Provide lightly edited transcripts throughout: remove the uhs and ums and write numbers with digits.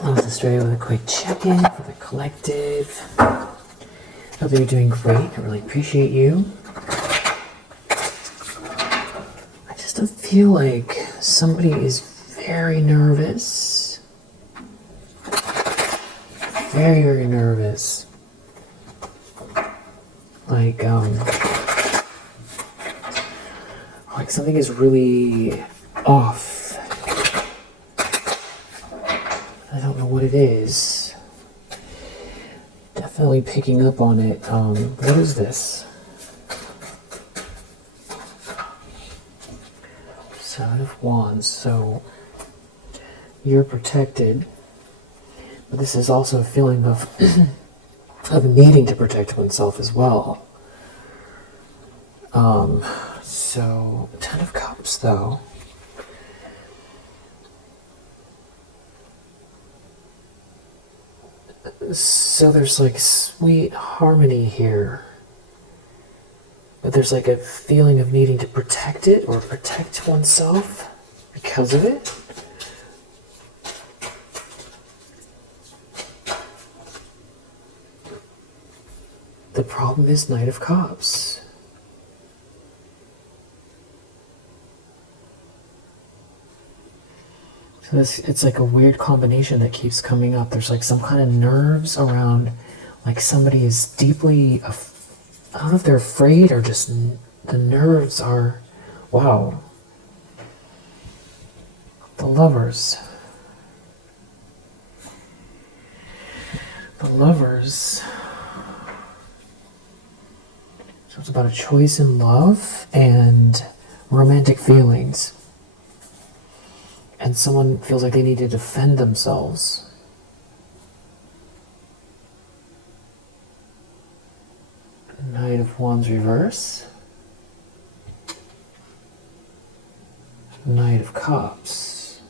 I'll just start with a quick check-in for the collective. Hope you're doing great. I really appreciate you. I just feel like somebody is very nervous. Very, very nervous. Like something is really off. I don't know what it is. Definitely picking up on it. What is this? Seven of Wands. So you're protected, but this is also a feeling of of needing to protect oneself as well. So Ten of Cups, though. So there's like sweet harmony here, but there's like a feeling of needing to protect it or protect oneself because of it. The problem is Knight of Cups. So it's like a weird combination that keeps coming up. There's like some kind of nerves around, like somebody is deeply, I don't know if they're afraid or just the nerves are, wow. The Lovers. The Lovers. So it's about a choice in love and romantic feelings. And someone feels like they need to defend themselves. Knight of Wands reverse. Knight of Cups.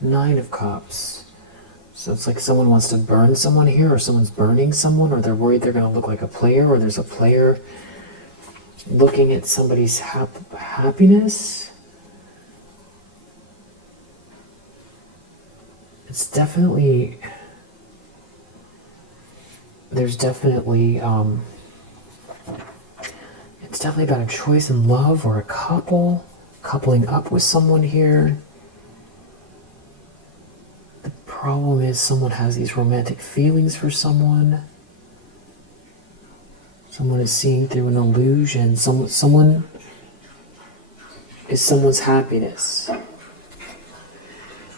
Nine of Cups. So it's like someone wants to burn someone here, or someone's burning someone, or they're worried they're going to look like a player, or there's a player looking at somebody's happiness. It's definitely, it's definitely about a choice in love or a coupling up with someone here. The problem is someone has these romantic feelings for someone. Someone is seeing through an illusion. Someone is someone's happiness.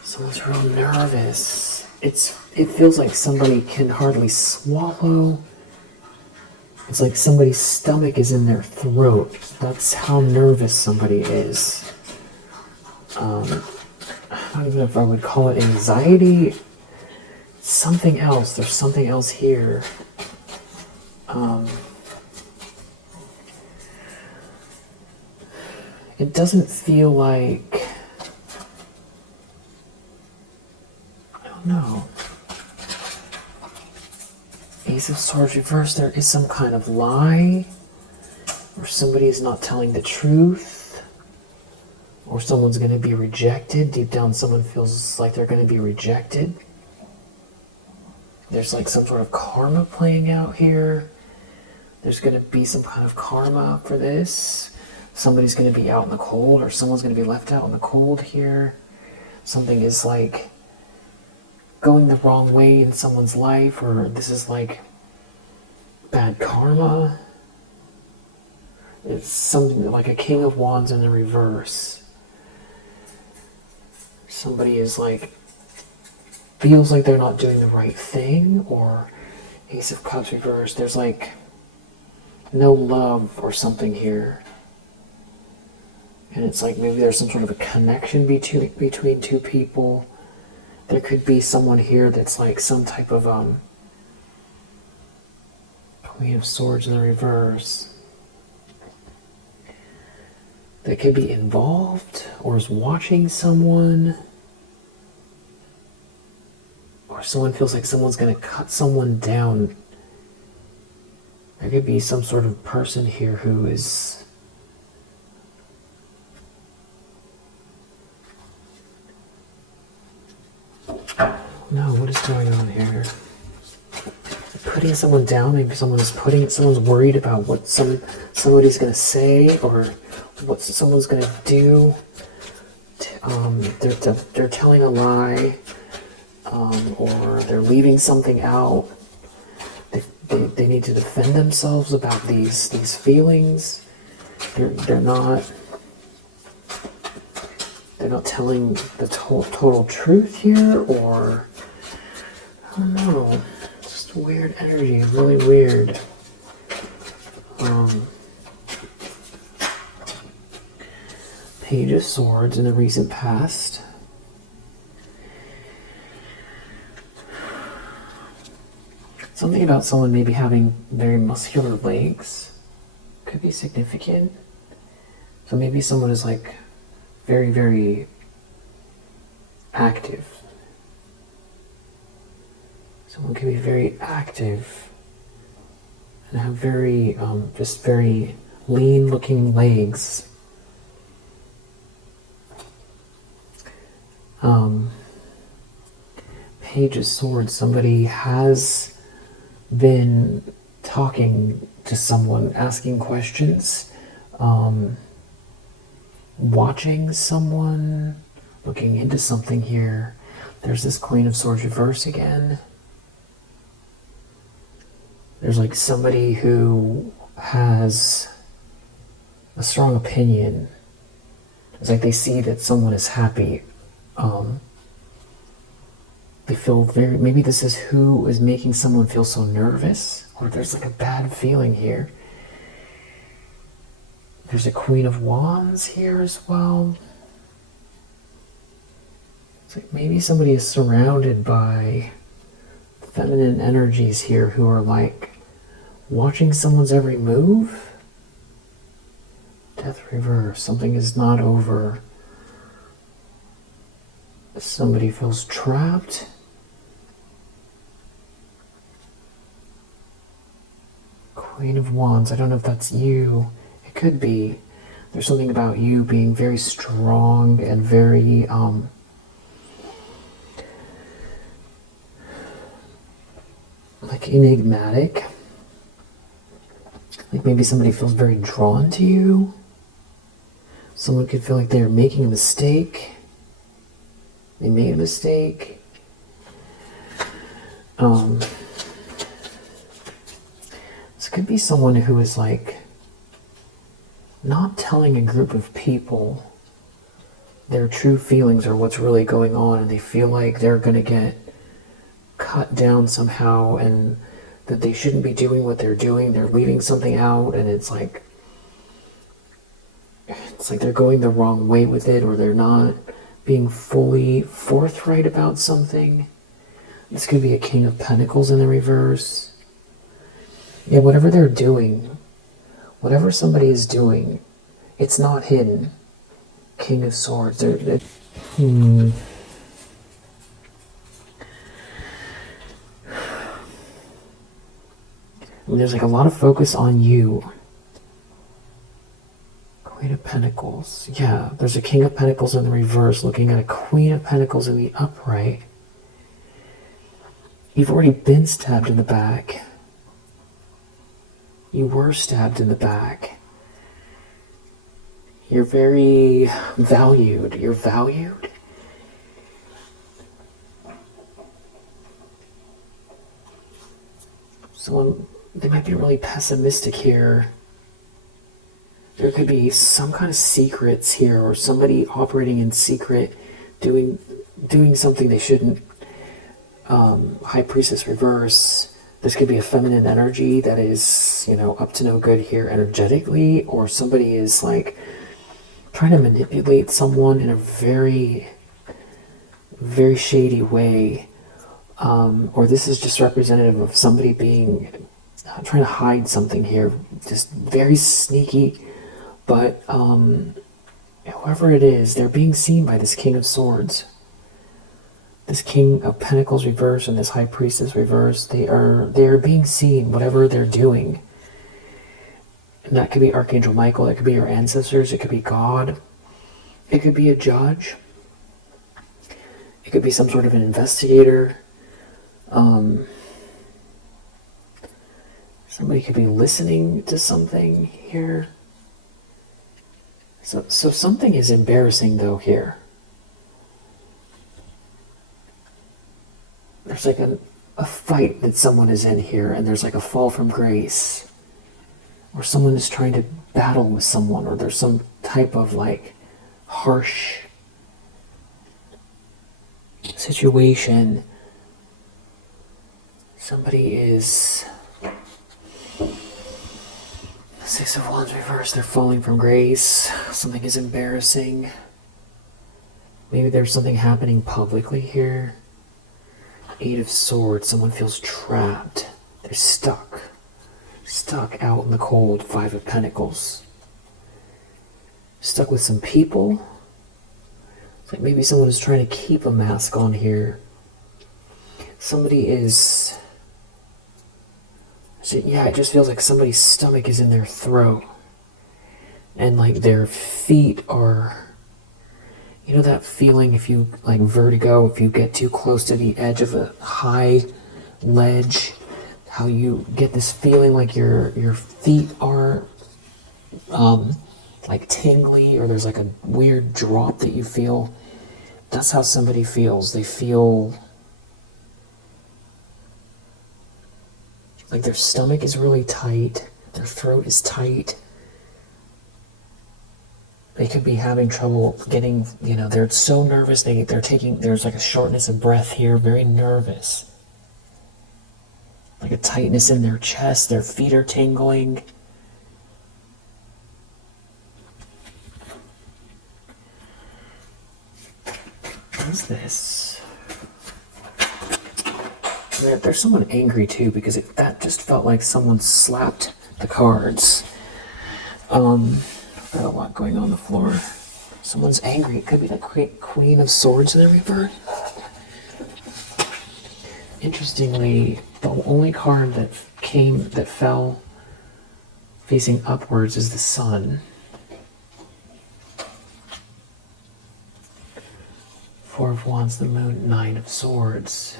Someone's real nervous. It feels like somebody can hardly swallow. It's like somebody's stomach is in their throat. That's how nervous somebody is. I don't even know if I would call it anxiety. It's something else. There's something else here. It doesn't feel like, I don't know. Ace of Swords reversed. There is some kind of lie, or somebody is not telling the truth, or someone's going to be rejected. Deep down, someone feels like they're going to be rejected. There's like some sort of karma playing out here. There's going to be some kind of karma for this. Somebody's going to be out in the cold, or someone's going to be left out in the cold here. Something is like going the wrong way in someone's life, or this is like bad karma. It's something like a King of Wands in the reverse. Somebody is like, feels like they're not doing the right thing, or Ace of Cups reverse. There's like no love or something here. And it's like maybe there's some sort of a connection between two people. There could be someone here that's like some type of Queen of Swords in the reverse that could be involved or is watching someone, or someone feels like someone's going to cut someone down. There could be some sort of person here who is No, what is going on here? Putting someone down, maybe someone's worried about what somebody's gonna say or what someone's gonna do. They're telling a lie, or they're leaving something out. They need to defend themselves about these feelings. They're not telling the total truth here, or I don't know. Just weird energy, really weird. Page of Swords in the recent past. Something about someone maybe having very muscular legs could be significant. So maybe someone is like very, very active. Someone can be very active and have very, just very lean looking legs. Page of Swords, somebody has been talking to someone, asking questions, watching someone, looking into something here. There's this Queen of Swords reverse again. There's like somebody who has a strong opinion. It's like they see that someone is happy. They feel very, maybe this is who is making someone feel so nervous, or there's like a bad feeling here. There's a Queen of Wands here as well. It's like maybe somebody is surrounded by feminine energies here who are like watching someone's every move. Death reverse, something is not over. Somebody feels trapped. Queen of Wands, I don't know if that's you. It could be. There's something about you being very strong and very, like enigmatic. Like maybe somebody feels very drawn to you. Someone could feel like they're making a mistake. They made a mistake. This could be someone who is like not telling a group of people their true feelings or what's really going on, and they feel like they're going to get cut down somehow and that they shouldn't be doing what they're doing. They're leaving something out, and it's like they're going the wrong way with it, or they're not being fully forthright about something. This could be a King of Pentacles in the reverse. Yeah, whatever they're doing, whatever somebody is doing, it's not hidden. King of Swords. There's like a lot of focus on you. Queen of Pentacles. Yeah, there's a King of Pentacles in the reverse looking at a Queen of Pentacles in the upright. You've already been stabbed in the back. You were stabbed in the back. You're very valued. You're valued. Someone, they might be really pessimistic here. There could be some kind of secrets here, or somebody operating in secret, doing something they shouldn't. High Priestess reverse. This could be a feminine energy that is, up to no good here energetically, or somebody is like trying to manipulate someone in a very, very shady way. Or this is just representative of somebody being, trying to hide something here, just very sneaky, but whoever it is, they're being seen by this King of Swords. This King of Pentacles reverse and this High Priestess reverse, they are being seen, whatever they're doing. And that could be Archangel Michael, that could be your ancestors, it could be God, it could be a judge, It could be some sort of an investigator. Somebody could be listening to something here. So something is embarrassing though here. There's like a fight that someone is in here, and there's like a fall from grace. Or someone is trying to battle with someone, or there's some type of like harsh situation. Somebody is... Six of Wands reversed, they're falling from grace. Something is embarrassing. Maybe there's something happening publicly here. Eight of Swords, someone feels trapped. They're stuck. Stuck out in the cold. Five of Pentacles. Stuck with some people. It's like maybe someone is trying to keep a mask on here. Somebody is... Yeah, it just feels like somebody's stomach is in their throat. And like their feet are... You know that feeling if you, like vertigo, if you get too close to the edge of a high ledge, how you get this feeling like your feet are like tingly, or there's like a weird drop that you feel. That's how somebody feels. They feel like their stomach is really tight, their throat is tight. They could be having trouble getting, they're so nervous, there's like a shortness of breath here, very nervous. Like a tightness in their chest, their feet are tingling. What is this? There's someone angry too, because that just felt like someone slapped the cards. Got a lot going on the floor. Someone's angry. It could be the Queen of Swords in the reverse. Interestingly, the only card that fell facing upwards is the Sun. Four of Wands, the Moon, Nine of Swords.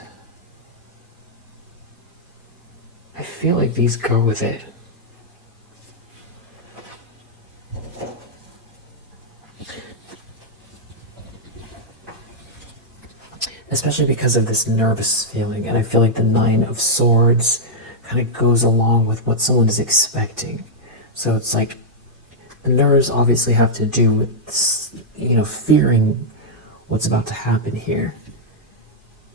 I feel like these go with it. Especially because of this nervous feeling, and I feel like the Nine of Swords kind of goes along with what someone is expecting. So it's like the nerves obviously have to do with, fearing what's about to happen here.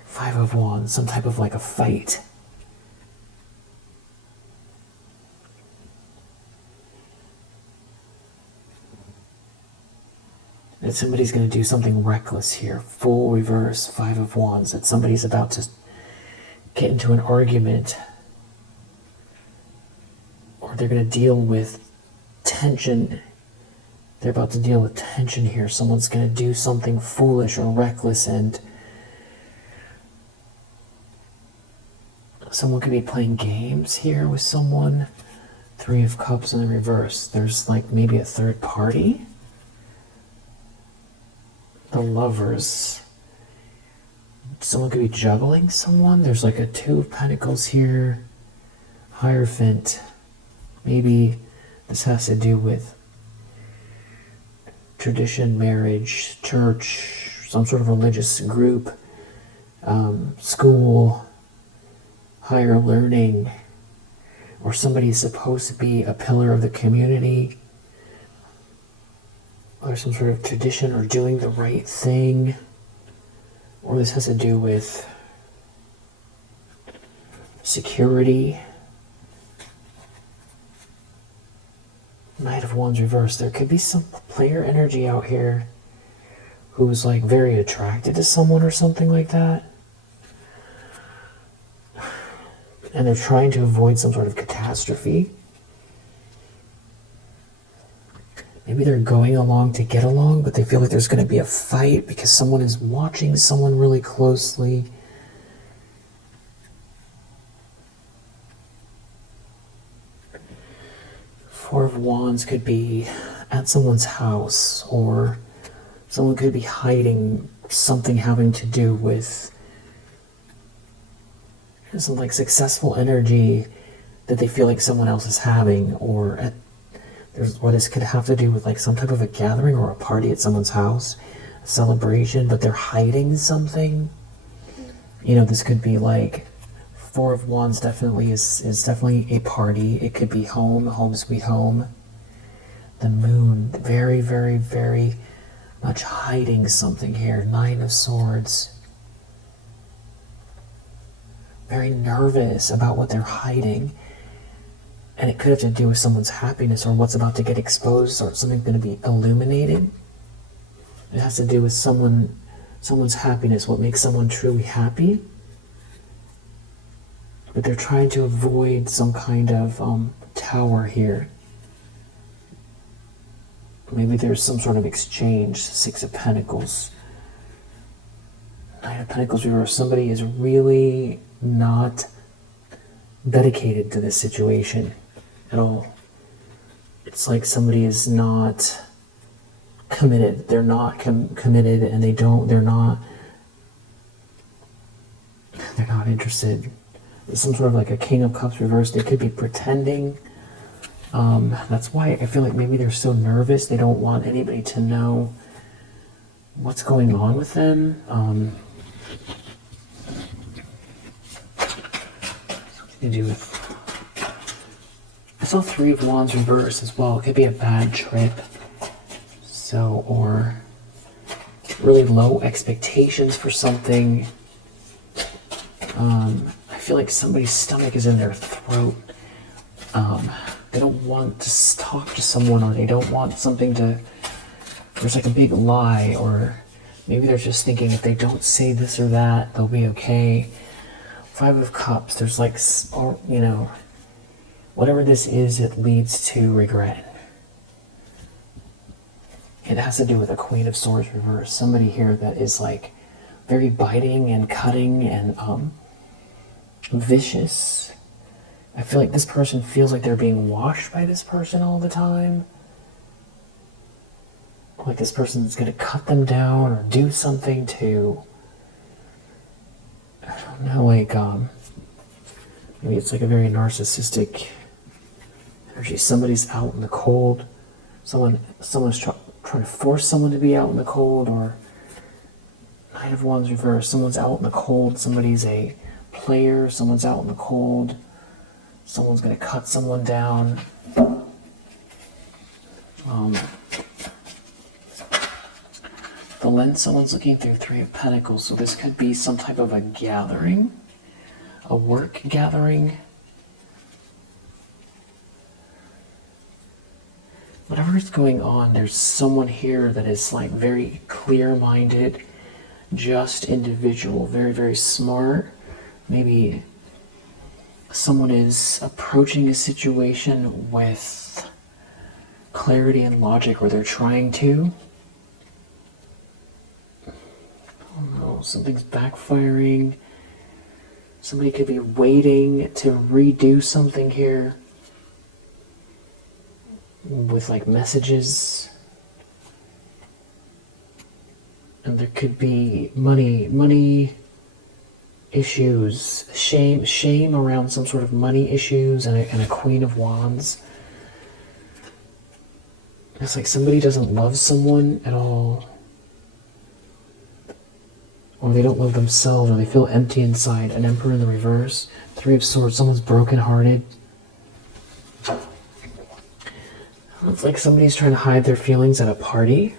Five of Wands, some type of like a fight. That somebody's going to do something reckless here. Full reverse, Five of Wands. That somebody's about to get into an argument. Or they're going to deal with tension. They're about to deal with tension here. Someone's going to do something foolish or reckless, and someone could be playing games here with someone. Three of Cups in the reverse. There's like maybe a third party. The Lovers. Someone could be juggling someone. There's like a Two of Pentacles here. Hierophant. Maybe this has to do with tradition, marriage, church, some sort of religious group, school, higher learning, or somebody's supposed to be a pillar of the community, or some sort of tradition, or doing the right thing. Or this has to do with security. Knight of Wands reversed. There could be some player energy out here who's like very attracted to someone or something like that. And they're trying to avoid some sort of catastrophe. Maybe they're going along to get along, but they feel like there's going to be a fight because someone is watching someone really closely. Four of Wands could be at someone's house, or someone could be hiding something having to do with some like successful energy that they feel like someone else is having, or this could have to do with like some type of a gathering or a party at someone's house, a celebration, but they're hiding something. You know, this could be like Four of Wands definitely is definitely a party. It could be home sweet home. The Moon, very, very, very much hiding something here. Nine of Swords. Very nervous about what they're hiding. And it could have to do with someone's happiness or what's about to get exposed or something's going to be illuminated. It has to do with someone's happiness, what makes someone truly happy. But they're trying to avoid some kind of tower here. Maybe there's some sort of exchange. Six of Pentacles. Nine of Pentacles reverse. Somebody is really not dedicated to this situation at all. It's like somebody is not committed. They're not committed, and they're not interested. It's some sort of like a King of Cups reversed. They could be pretending. That's why I feel like maybe they're so nervous. They don't want anybody to know what's going on with them. Something to do with... I saw Three of Wands reverse as well. It could be a bad trip. So, or really low expectations for something. I feel like somebody's stomach is in their throat. They don't want to talk to someone, or they don't want something to... There's like a big lie, or maybe they're just thinking if they don't say this or that, they'll be okay. Five of Cups, there's like, you know, whatever this is, it leads to regret. It has to do with a Queen of Swords reverse. Somebody here that is like very biting and cutting and vicious. I feel like this person feels like they're being washed by this person all the time. Like this person's going to cut them down or do something to, I don't know, like, maybe it's like a very narcissistic energy. Somebody's out in the cold. Someone's trying to force someone to be out in the cold, or Knight of Wands reverse. Someone's out in the cold. Somebody's a player. Someone's out in the cold. Someone's going to cut someone down. The lens someone's looking through, Three of Pentacles. So this could be some type of a gathering, a work gathering. Whatever is going on, there's someone here that is like very clear-minded, just individual, very, very smart. Maybe someone is approaching a situation with clarity and logic, or they're trying to. Oh no, something's backfiring. Somebody could be waiting to redo something here with like messages. And there could be money issues, shame around some sort of money issues, and a Queen of Wands. It's like somebody doesn't love someone at all, or they don't love themselves, or they feel empty inside. An Emperor in the reverse. Three of Swords, someone's brokenhearted. It's like somebody's trying to hide their feelings at a party.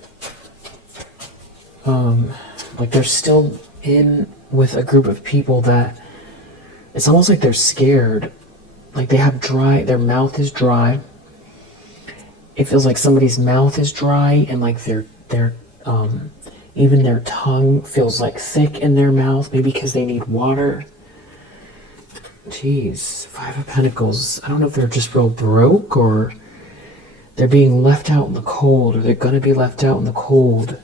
Like they're still in with a group of people that it's almost like they're scared. Like they have their mouth is dry. It feels like somebody's mouth is dry, and like their even their tongue feels like thick in their mouth, maybe because they need water. Jeez, Five of Pentacles. I don't know if they're just real broke, or they're being left out in the cold, or they're going to be left out in the cold.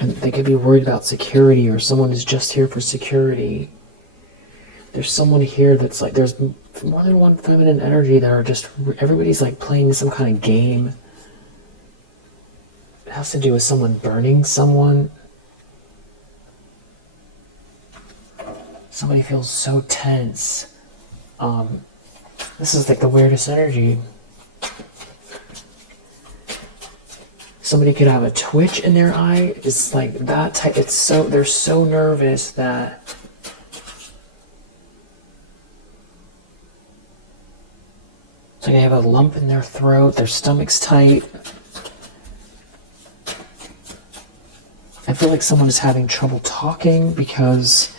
And they could be worried about security, or someone is just here for security. There's someone here that's like, there's more than one feminine energy that are just, everybody's like playing some kind of game. It has to do with someone burning someone. Somebody feels so tense. This is like the weirdest energy. Somebody could have a twitch in their eye. It's like that type. It's so, they're so nervous that it's like they have a lump in their throat, their stomach's tight. I feel like someone is having trouble talking because,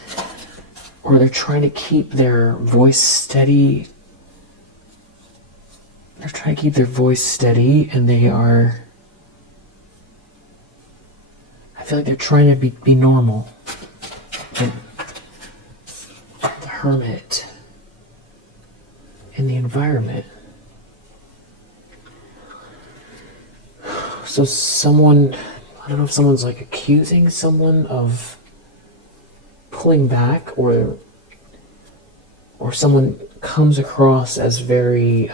or they're trying to keep their voice steady. They're trying to keep their voice steady, and they are, I feel like they're trying to be normal. And the Hermit in the environment. So someone, I don't know if someone's like accusing someone of pulling back, or someone comes across as very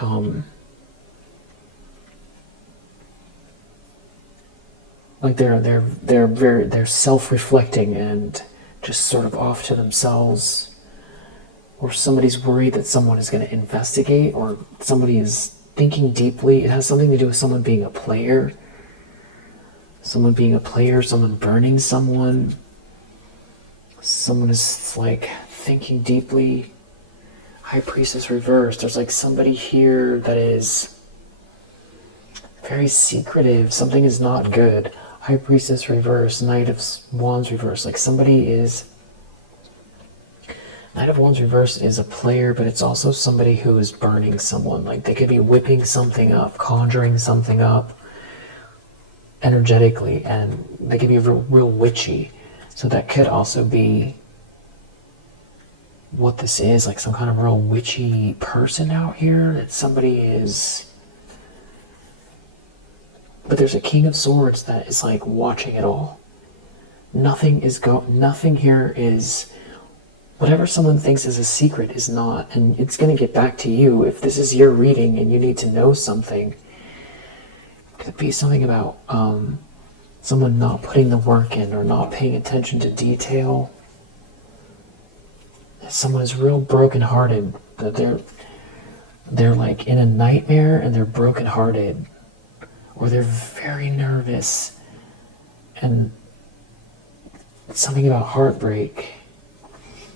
like they're self-reflecting and just sort of off to themselves, or somebody's worried that someone is going to investigate, or somebody is thinking deeply. It has something to do with someone being a player. Someone being a player, someone burning someone. Someone is like thinking deeply. High Priestess reversed. There's like somebody here that is very secretive. Something is not good. High Priestess reversed. Knight of Wands reversed. Like somebody is... Knight of Wands reversed is a player, but it's also somebody who is burning someone. Like they could be whipping something up, conjuring something up energetically, and they can be real witchy. So that could also be what this is, like some kind of real witchy person out here that somebody is. But there's a King of Swords that is like watching it all. Nothing here is, whatever someone thinks is a secret is not, and it's going to get back to you. If this is your reading and you need to know something, could be something about someone not putting the work in or not paying attention to detail. Someone is real brokenhearted, that they're like in a nightmare and they're brokenhearted, or they're very nervous, and something about heartbreak.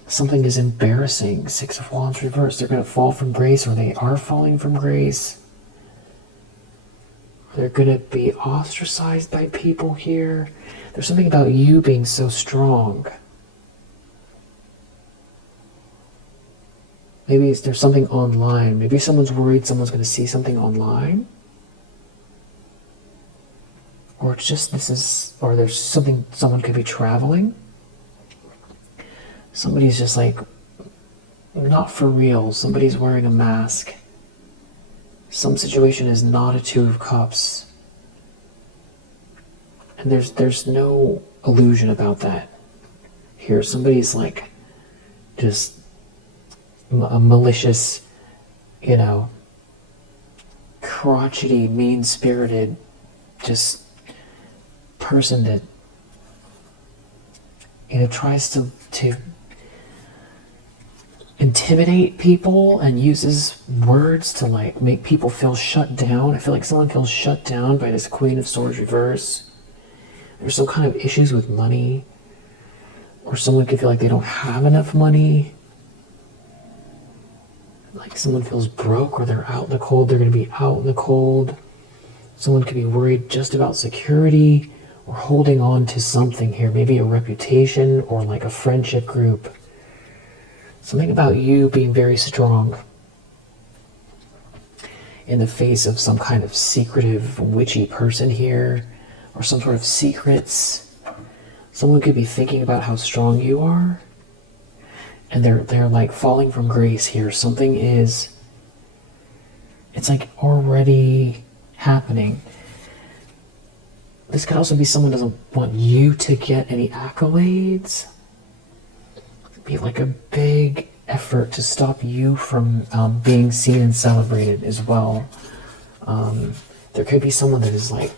Something is embarrassing. Six of Wands reversed. They're going to fall from grace, or they are falling from grace. They're going to be ostracized by people here. There's something about you being so strong. Maybe there's something online. Maybe someone's worried someone's going to see something online. Or it's just or there's something, someone could be traveling. Somebody's just like, not for real. Somebody's wearing a mask. Some situation is not a Two of Cups. And there's no illusion about that here. Somebody's like just a malicious, crotchety, mean-spirited, just person that, tries to intimidate people and uses words to like make people feel shut down. I feel like someone feels shut down by this Queen of Swords reverse. There's some kind of issues with money, or someone could feel like they don't have enough money. Like someone feels broke, or they're out in the cold. They're going to be out in the cold. Someone could be worried just about security, or holding on to something here. Maybe a reputation, or like a friendship group. Something about you being very strong in the face of some kind of secretive, witchy person here, or some sort of secrets. Someone could be thinking about how strong you are, and they're like falling from grace here. Something is, it's like already happening. This could also be someone doesn't want you to get any accolades. Be like a big effort to stop you from being seen and celebrated as well. There could be someone that is like,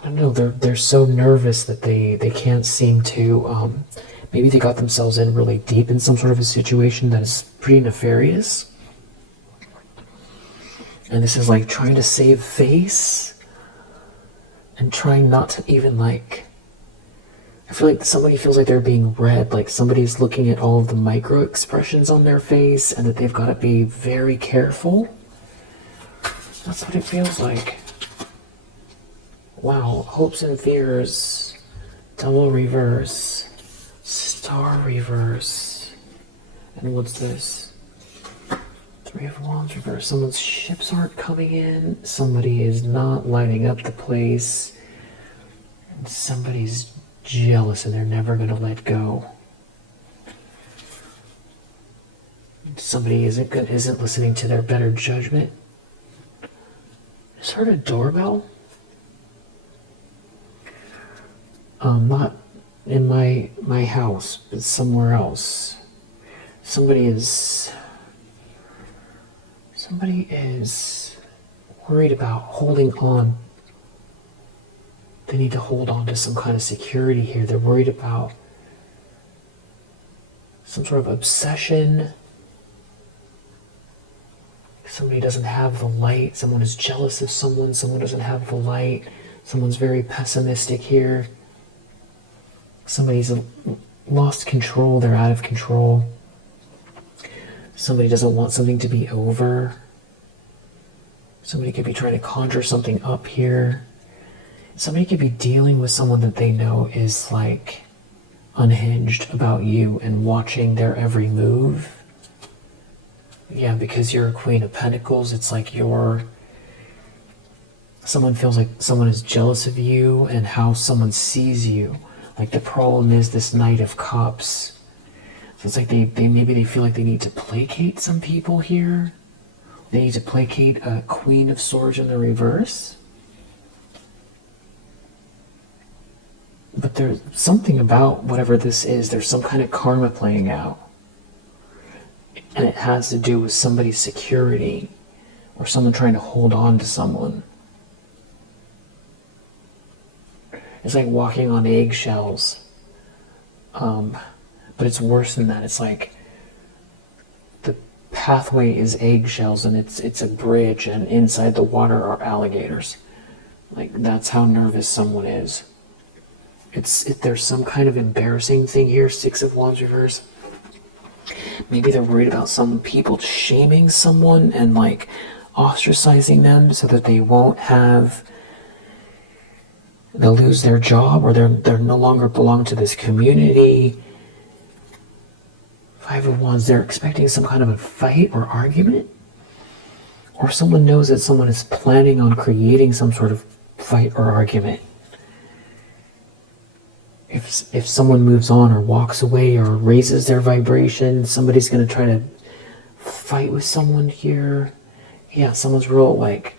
I don't know, they're so nervous that they can't seem to Maybe they got themselves in really deep in some sort of a situation that is pretty nefarious. And this is like trying to save face and trying not to even like, I feel like somebody feels like they're being read, like somebody's looking at all of the micro expressions on their face and that they've got to be very careful. That's what it feels like. Wow, hopes and fears, double reverse, star reverse, and what's this? 3 of Wands reverse. Someone's ships aren't coming in, somebody is not lighting up the place, and somebody's jealous and they're never going to let go. Somebody isn't listening to their better judgment. Just heard a doorbell. Not in my house, but somewhere else. Somebody is worried about holding on. They need to hold on to some kind of security here. They're worried about some sort of obsession. Somebody doesn't have the light. Someone is jealous of someone. Someone doesn't have the light. Someone's very pessimistic here. Somebody's lost control. They're out of control. Somebody doesn't want something to be over. Somebody could be trying to conjure something up here. Somebody could be dealing with someone that they know is like unhinged about you and watching their every move. Yeah, because you're a Queen of Pentacles, it's like someone feels like someone is jealous of you and how someone sees you. Like the problem is this Knight of Cups. So it's like they maybe they feel like they need to placate some people here. They need to placate a Queen of Swords in the reverse. But there's something about whatever this is, there's some kind of karma playing out. And it has to do with somebody's security or someone trying to hold on to someone. It's like walking on eggshells. But it's worse than that. It's like the pathway is eggshells and it's a bridge, and inside the water are alligators. Like that's how nervous someone is. There's some kind of embarrassing thing here. 6 of Wands reverse. Maybe they're worried about some people shaming someone and like ostracizing them so that they'll lose their job, or they're no longer belong to this community. 5 of Wands, they're expecting some kind of a fight or argument, or someone knows that someone is planning on creating some sort of fight or argument. If someone moves on or walks away or raises their vibration, somebody's going to try to fight with someone here. Yeah, someone's real like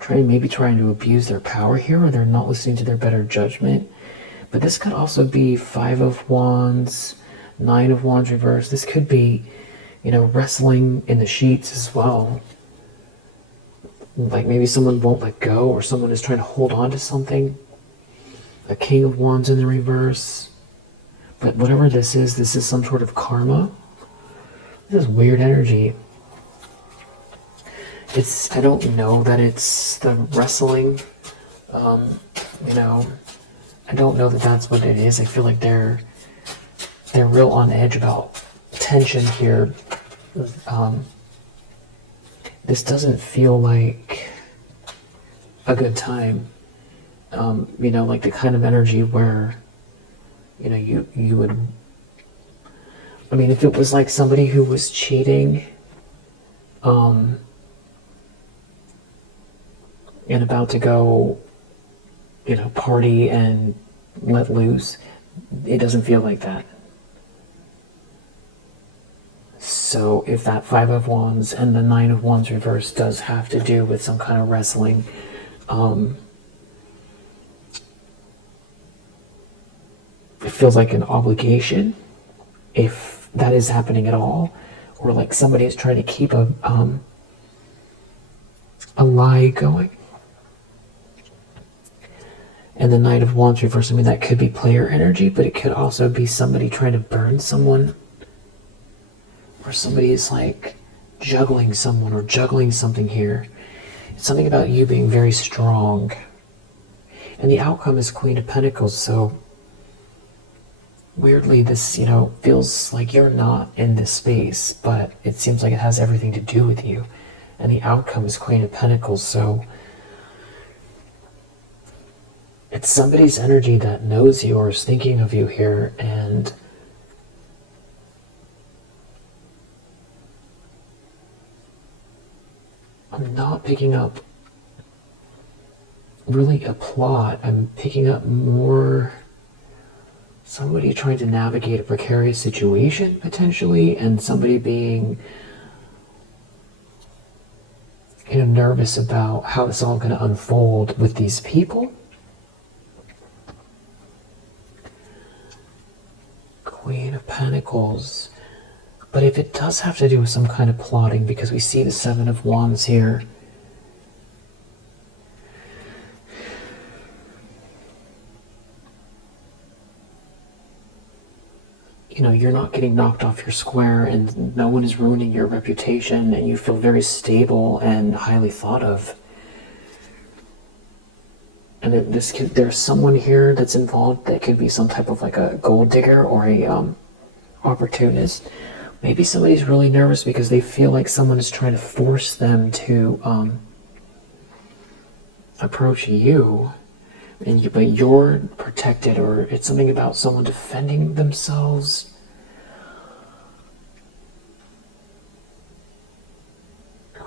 trying to abuse their power here, or they're not listening to their better judgment. But this could also be 5 of Wands, 9 of Wands reverse. This could be, wrestling in the sheets as well. Like maybe someone won't let go, or someone is trying to hold on to something. A King of Wands in the reverse. But whatever this is some sort of karma. This is weird energy. I don't know that it's the wrestling. I don't know that that's what it is. I feel like they're real on edge about tension here. This doesn't feel like a good time. Like the kind of energy where, you would, if it was like somebody who was cheating, and about to go, party and let loose, it doesn't feel like that. So if that 5 of Wands and the 9 of Wands reverse does have to do with some kind of wrestling, it feels like an obligation, if that is happening at all, or like somebody is trying to keep a lie going. And the Knight of Wands reversed, I mean, that could be player energy, but it could also be somebody trying to burn someone. Or somebody is like juggling someone or juggling something here. It's something about you being very strong. And the outcome is Queen of Pentacles, so weirdly this, feels like you're not in this space, but it seems like it has everything to do with you. And the outcome is Queen of Pentacles, so it's somebody's energy that knows you or is thinking of you here, and I'm not picking up really a plot. I'm picking up more somebody trying to navigate a precarious situation, potentially, and somebody being nervous about how it's all going to unfold with these people. Queen of Pentacles. But if it does have to do with some kind of plotting, because we see the Seven of Wands here, you're not getting knocked off your square and no one is ruining your reputation and you feel very stable and highly thought of. And there's someone here that's involved that could be some type of like a gold digger or a opportunist. Maybe somebody's really nervous because they feel like someone is trying to force them to approach you, but you're protected, or it's something about someone defending themselves.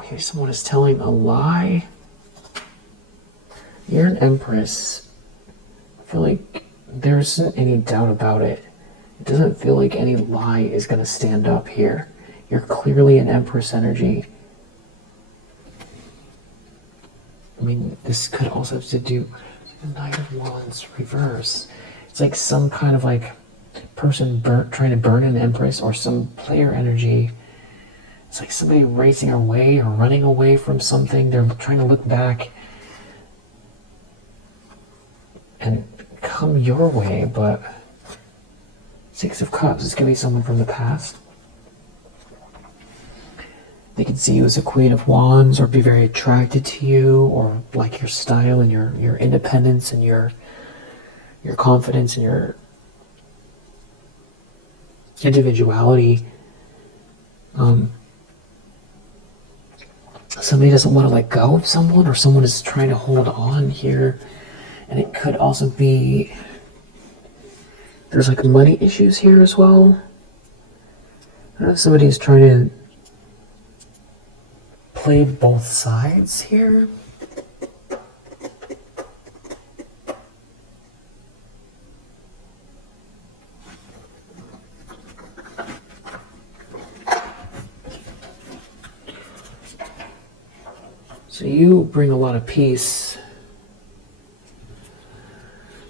Maybe someone is telling a lie. You're an Empress. I feel like there isn't any doubt about it. It doesn't feel like any lie is going to stand up here. You're clearly an Empress energy. I mean, this could also have to do with the Knight of Wands reverse. It's like some kind of like person trying to burn an Empress, or some player energy. It's like somebody racing away or running away from something. They're trying to look back and come your way, but Six of Cups is going to be someone from the past. They can see you as a Queen of Wands or be very attracted to you, or like your style and your independence and your confidence and your individuality. Somebody doesn't want to let go of someone, or someone is trying to hold on here. And it could also be there's like money issues here as well. Somebody is trying to play both sides here. So you bring a lot of peace.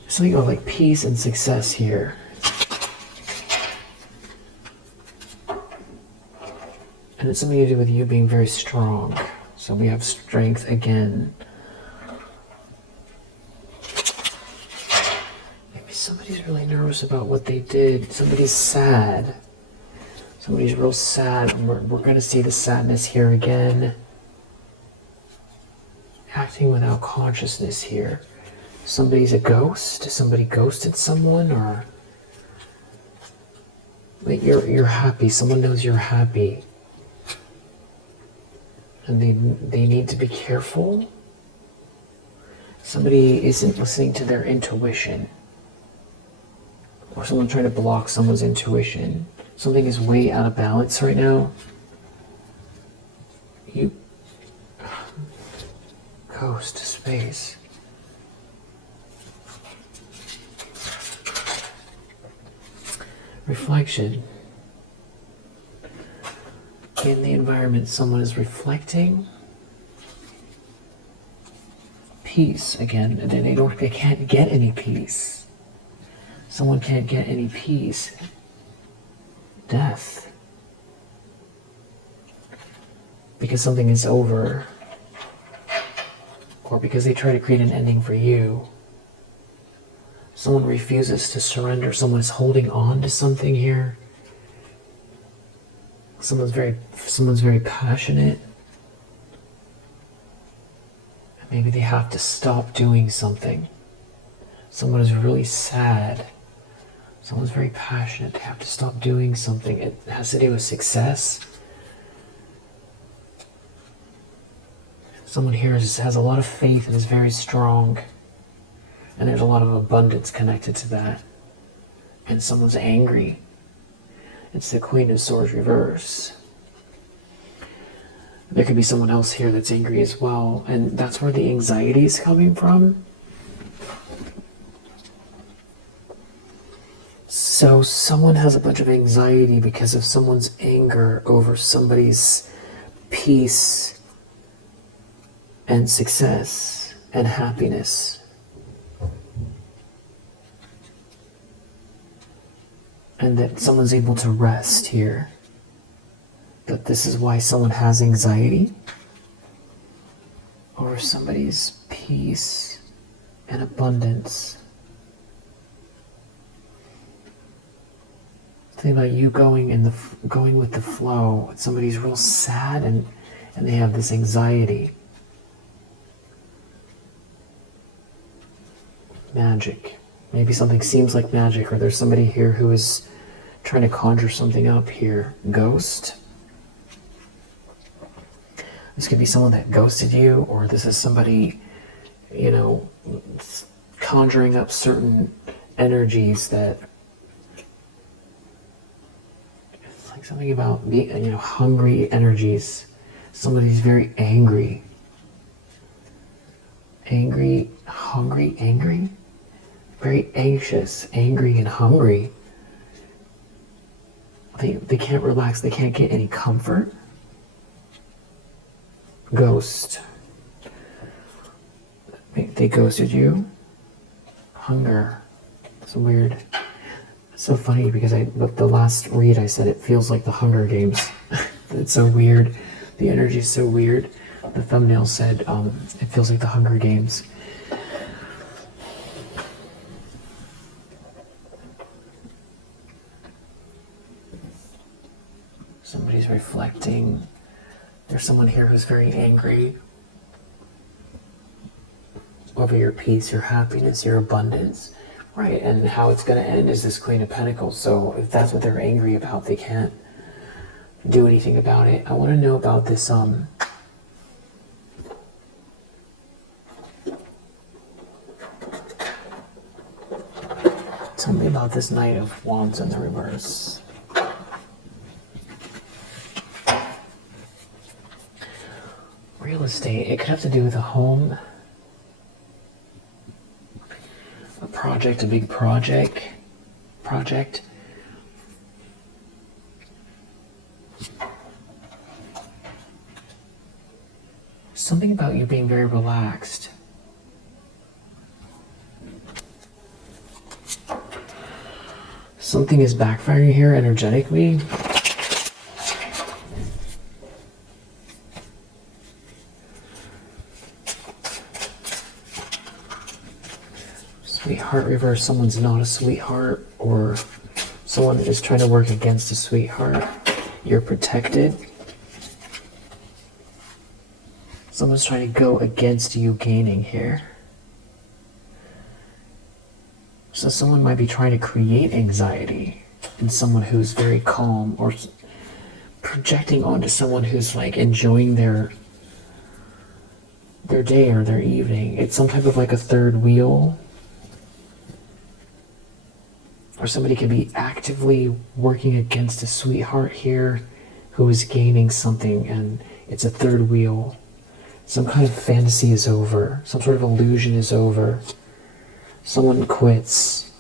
Something about like peace and success here. And it's something to do with you being very strong. So we have strength again. Maybe somebody's really nervous about what they did. Somebody's sad. Somebody's real sad. And we're going to see the sadness here again. Acting without consciousness here. Somebody's a ghost. Somebody ghosted someone, or like you're happy. Someone knows you're happy. And they need to be careful. Somebody isn't listening to their intuition. Or someone trying to block someone's intuition. Something is way out of balance right now. You ghost space. Reflection. In the environment, someone is reflecting. Peace again, and then they can't get any peace. Someone can't get any peace. Death. Because something is over. Or because they try to create an ending for you. Someone refuses to surrender. Someone is holding on to something here. Someone's very passionate. Maybe they have to stop doing something. Someone is really sad. Someone's very passionate. They have to stop doing something. It has to do with success. Someone here has a lot of faith and is very strong. And there's a lot of abundance connected to that. And someone's angry. It's the Queen of Swords reverse. There could be someone else here that's angry as well. And that's where the anxiety is coming from. So someone has a bunch of anxiety because of someone's anger over somebody's peace and success and happiness. And that someone's able to rest here. But this is why someone has anxiety over somebody's peace and abundance. Think about you going with the flow. Somebody's real sad and they have this anxiety. Magic. Maybe something seems like magic, or there's somebody here who is trying to conjure something up here. Ghost. This could be someone that ghosted you, or this is somebody, conjuring up certain energies that, it's like something about being, hungry energies. Somebody's very angry. Angry, hungry, angry? Very anxious, angry, and hungry. They can't relax, they can't get any comfort. Ghost. They ghosted you. Hunger. It's weird. It's so funny because the last read I said it feels like the Hunger Games. It's so weird. The energy is so weird. The thumbnail said it feels like the Hunger Games. Somebody's reflecting. There's someone here who's very angry over your peace, your happiness, your abundance, right? And how it's going to end is this Queen of Pentacles. So if that's what they're angry about, they can't do anything about it. I want to know about this. Tell me about this Knight of Wands in the reverse. Real estate. It could have to do with a home, a project, a big project. Something about you being very relaxed. Something is backfiring here energetically. Sweetheart reverse, someone's not a sweetheart, or someone is trying to work against a sweetheart. You're protected. Someone's trying to go against you gaining here. So someone might be trying to create anxiety in someone who's very calm, or projecting onto someone who's like enjoying their day or their evening. It's some type of like a third wheel. Or somebody could be actively working against a sweetheart here who is gaining something, and it's a third wheel. Some kind of fantasy is over. Some sort of illusion is over. Someone quits.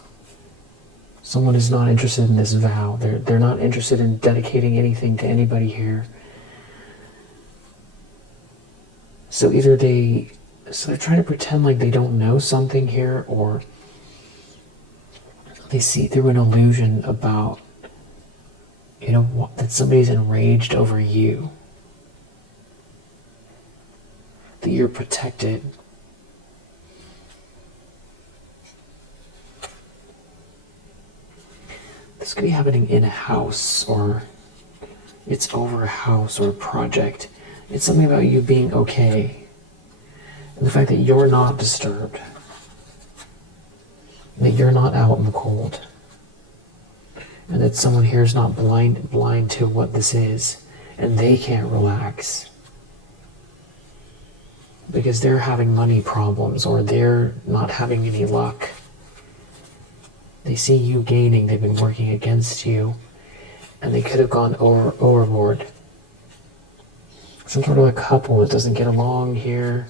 Someone is not interested in this vow. They're not interested in dedicating anything to anybody here. So either they're trying to pretend like they don't know something here, or they see through an illusion about, that somebody's enraged over you. That you're protected. This could be happening in a house, or it's over a house or a project. It's something about you being okay. And the fact that you're not disturbed. That you're not out in the cold. And that someone here is not blind to what this is. And they can't relax. Because they're having money problems, or they're not having any luck. They see you gaining, they've been working against you, and they could have gone overboard. Some sort of a couple that doesn't get along here.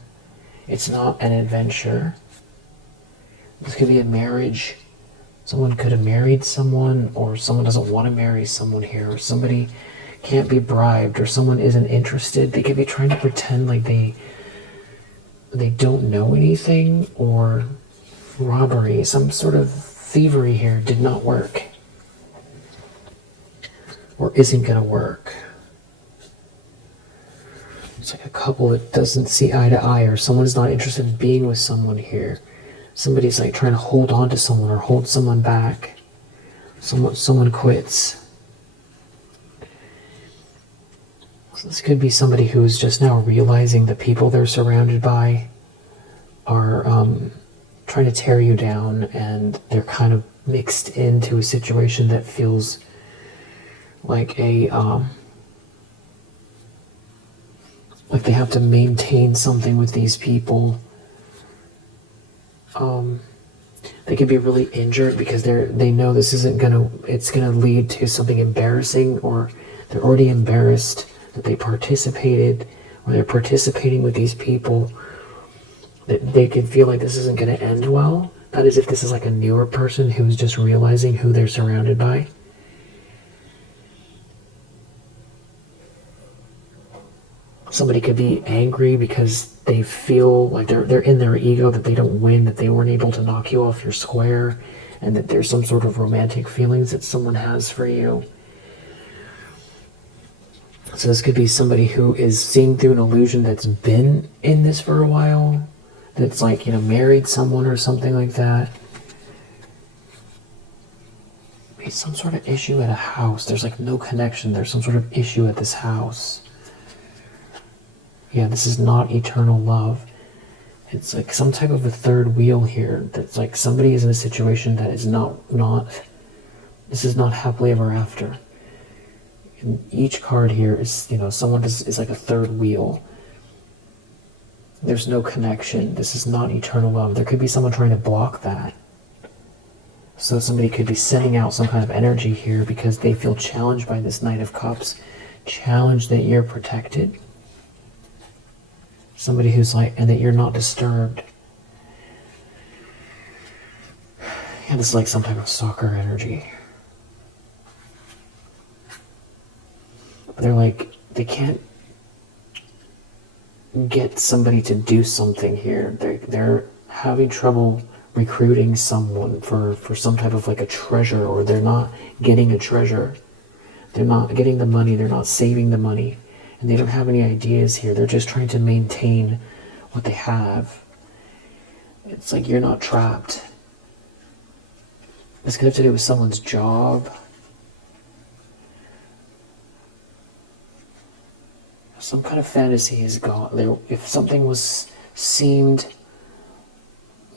It's not an adventure. This could be a marriage. Someone could have married someone, or someone doesn't want to marry someone here, or somebody can't be bribed, or someone isn't interested. They could be trying to pretend like they don't know anything, or robbery, some sort of thievery here did not work, or isn't going to work. It's like a couple that doesn't see eye to eye, or someone is not interested in being with someone here. Somebody's like trying to hold on to someone or hold someone back. Someone quits. So this could be somebody who is just now realizing the people they're surrounded by are trying to tear you down, and they're kind of mixed into a situation that feels like like they have to maintain something with these people. They can be really injured because they know this isn't it's gonna lead to something embarrassing, or they're already embarrassed that they participated, or they're participating with these people. That they could feel like this isn't going to end well. That is, if this is like a newer person who's just realizing who they're surrounded by. Somebody could be angry because they feel like they're in their ego, that they don't win, that they weren't able to knock you off your square, and that there's some sort of romantic feelings that someone has for you. So this could be somebody who is seeing through an illusion that's been in this for a while. That's like, married someone or something like that. It's some sort of issue at a house. There's like no connection. There's some sort of issue at this house. Yeah, this is not eternal love. It's like some type of a third wheel here. That's like somebody is in a situation that is not this is not happily ever after. And each card here is, someone is like a third wheel. There's no connection. This is not eternal love. There could be someone trying to block that. So somebody could be sending out some kind of energy here because they feel challenged by this Knight of Cups. Challenged that you're protected. Somebody who's like, and that you're not disturbed. Yeah, this is like some type of stalker energy. They're like, they can't get somebody to do something here. They're having trouble recruiting someone for some type of like a treasure, or they're not getting a treasure. They're not getting the money, they're not saving the money, and they don't have any ideas here. They're just trying to maintain what they have. It's like you're not trapped. This could have to do with someone's job. Some kind of fantasy is gone. If something seemed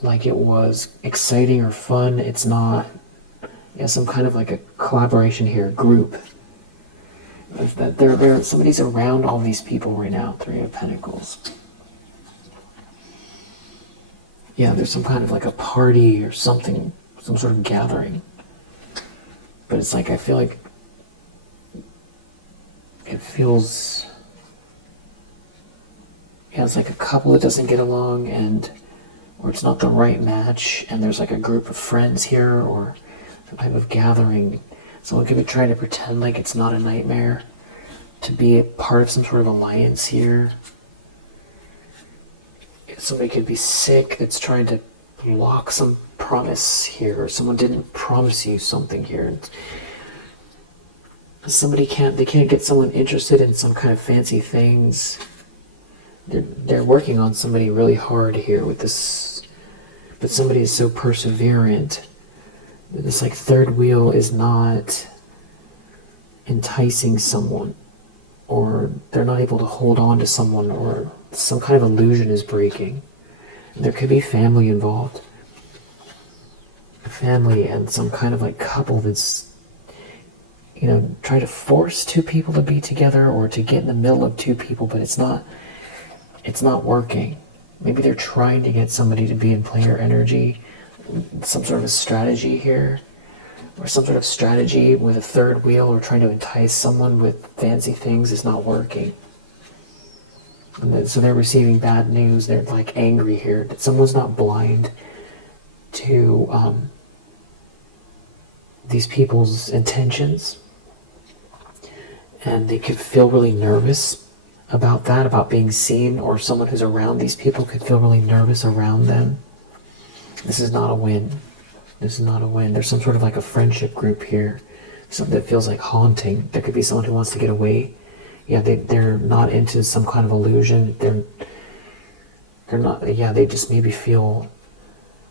like it was exciting or fun, it's not. Yeah, some kind of like a collaboration here, group. That somebody's around all these people right now. Three of Pentacles. Yeah, there's some kind of like a party or something, some sort of gathering. But it's like, I feel like it feels. Yeah, it's like a couple that doesn't get along, or it's not the right match, and there's like a group of friends here, or some type of gathering. Someone could be trying to pretend like it's not a nightmare, to be a part of some sort of alliance here. Somebody could be sick that's trying to block some promise here, or someone didn't promise you something here. They can't get someone interested in some kind of fancy things. They're working on somebody really hard here with this, but somebody is so perseverant This like third wheel is not enticing someone, or they're not able to hold on to someone, or some kind of illusion is breaking. There could be family involved. Family and some kind of like couple that's, you know, trying to force two people to be together or to get in the middle of two people, but it's not working. Maybe they're trying to get somebody to be in player energy, some sort of a strategy here, or some sort of strategy with a third wheel, or trying to entice someone with fancy things is not working. And so they're receiving bad news. They're like angry here that someone's not blind to these people's intentions, and they could feel really nervous about that, about being seen, or someone who's around these people could feel really nervous around them. This is not a win. This is not a win. There's some sort of like a friendship group here, something that feels like haunting. There could be someone who wants to get away. Yeah, they're not into some kind of illusion. They're not. Yeah, they just maybe feel.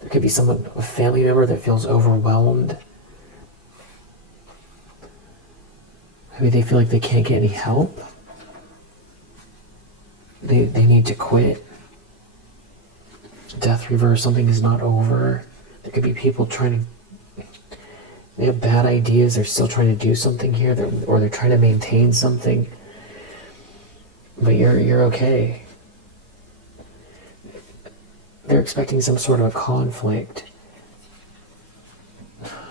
There could be someone, a family member, that feels overwhelmed. Maybe they feel like they can't get any help. They need to quit. Death reverse, something is not over. There could be people trying to, they have bad ideas, they're still trying to do something here, or they're trying to maintain something. But you're okay. They're expecting some sort of a conflict.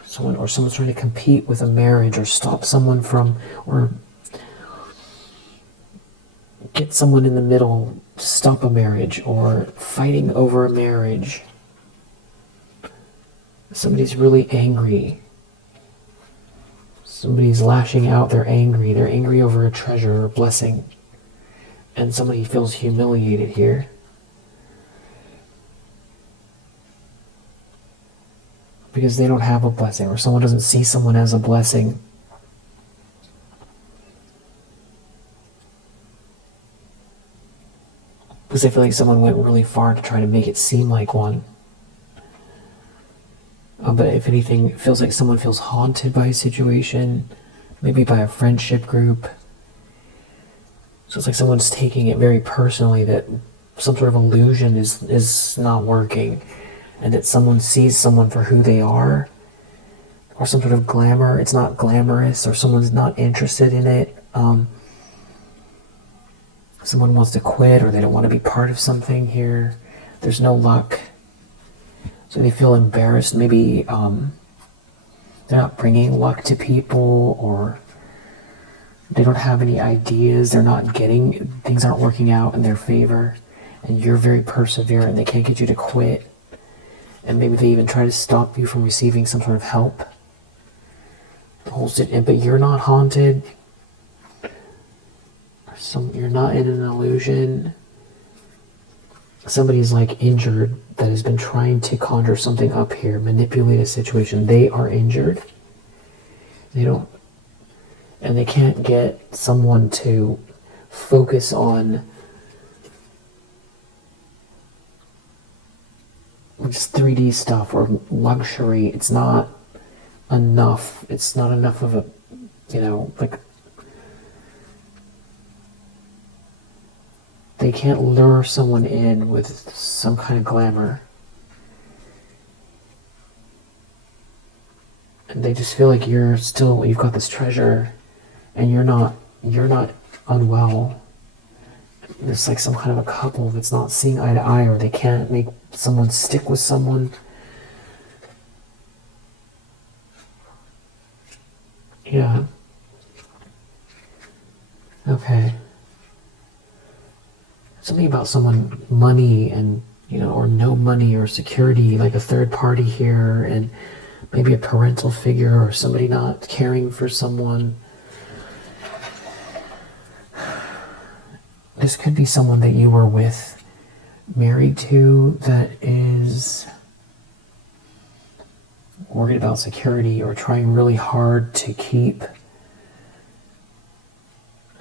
Someone's trying to compete with a marriage, or stop someone from, or get someone in the middle to stop a marriage, or fighting over a marriage. Somebody's really angry. Somebody's lashing out, they're angry. They're angry over a treasure or a blessing. And somebody feels humiliated here. Because they don't have a blessing, or someone doesn't see someone as a blessing. Because they feel like someone went really far to try to make it seem like one. But if anything, it feels like someone feels haunted by a situation, maybe by a friendship group. So it's like someone's taking it very personally, that some sort of illusion is not working, and that someone sees someone for who they are, or some sort of glamour. It's not glamorous, or someone's not interested in it. Someone wants to quit, or they don't want to be part of something here. There's no luck. So they feel embarrassed. Maybe they're not bringing luck to people, or they don't have any ideas. They're not getting, things aren't working out in their favor. And you're very perseverant. They can't get you to quit. And maybe they even try to stop you from receiving some sort of help. But you're not haunted. You're not in an illusion. Somebody's like injured that has been trying to conjure something up here, manipulate a situation. They are injured. And they can't get someone to focus on just 3D stuff or luxury. It's not enough. It's not enough of a, like, they can't lure someone in with some kind of glamour. And they just feel like you've got this treasure, and you're not unwell. There's like some kind of a couple that's not seeing eye to eye, or they can't make someone stick with someone. Yeah. Okay. Something about someone, money, and or no money or security, like a third party here, and maybe a parental figure, or somebody not caring for someone. This could be someone that you were with, married to, that is worried about security, or trying really hard to keep.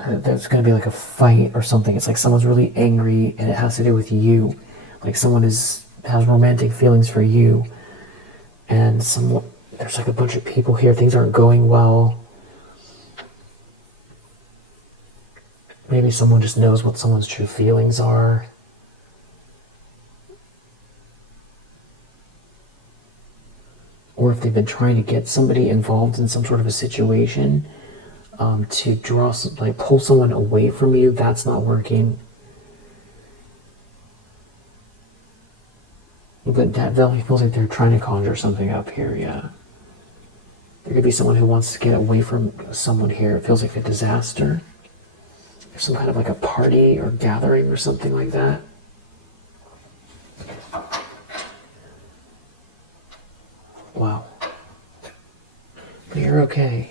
There's going to be like a fight or something. It's like someone's really angry, and it has to do with you. Like someone has romantic feelings for you, and there's like a bunch of people here. Things aren't going well. Maybe someone just knows what someone's true feelings are. Or if they've been trying to get somebody involved in some sort of a situation to draw, like pull someone away from you, that's not working. But that definitely feels like they're trying to conjure something up here, yeah. There could be someone who wants to get away from someone here. It feels like a disaster. There's some kind of like a party or gathering or something like that. Wow. But you're okay.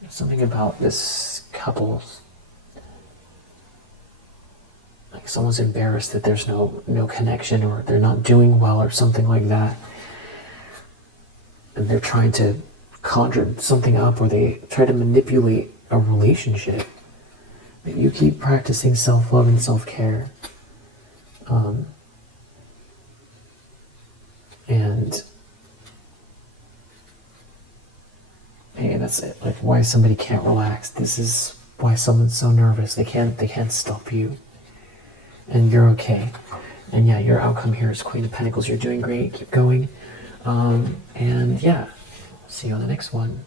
There's something about this couple. Like someone's embarrassed that there's no connection, or they're not doing well or something like that. And they're trying to conjure something up, or they try to manipulate a relationship. But you keep practicing self-love and self-care. And hey, that's it. Like why somebody can't relax. This is why someone's so nervous. They can't stop you. And you're okay. And yeah, your outcome here is Queen of Pentacles. You're doing great. Keep going. And yeah, see you on the next one.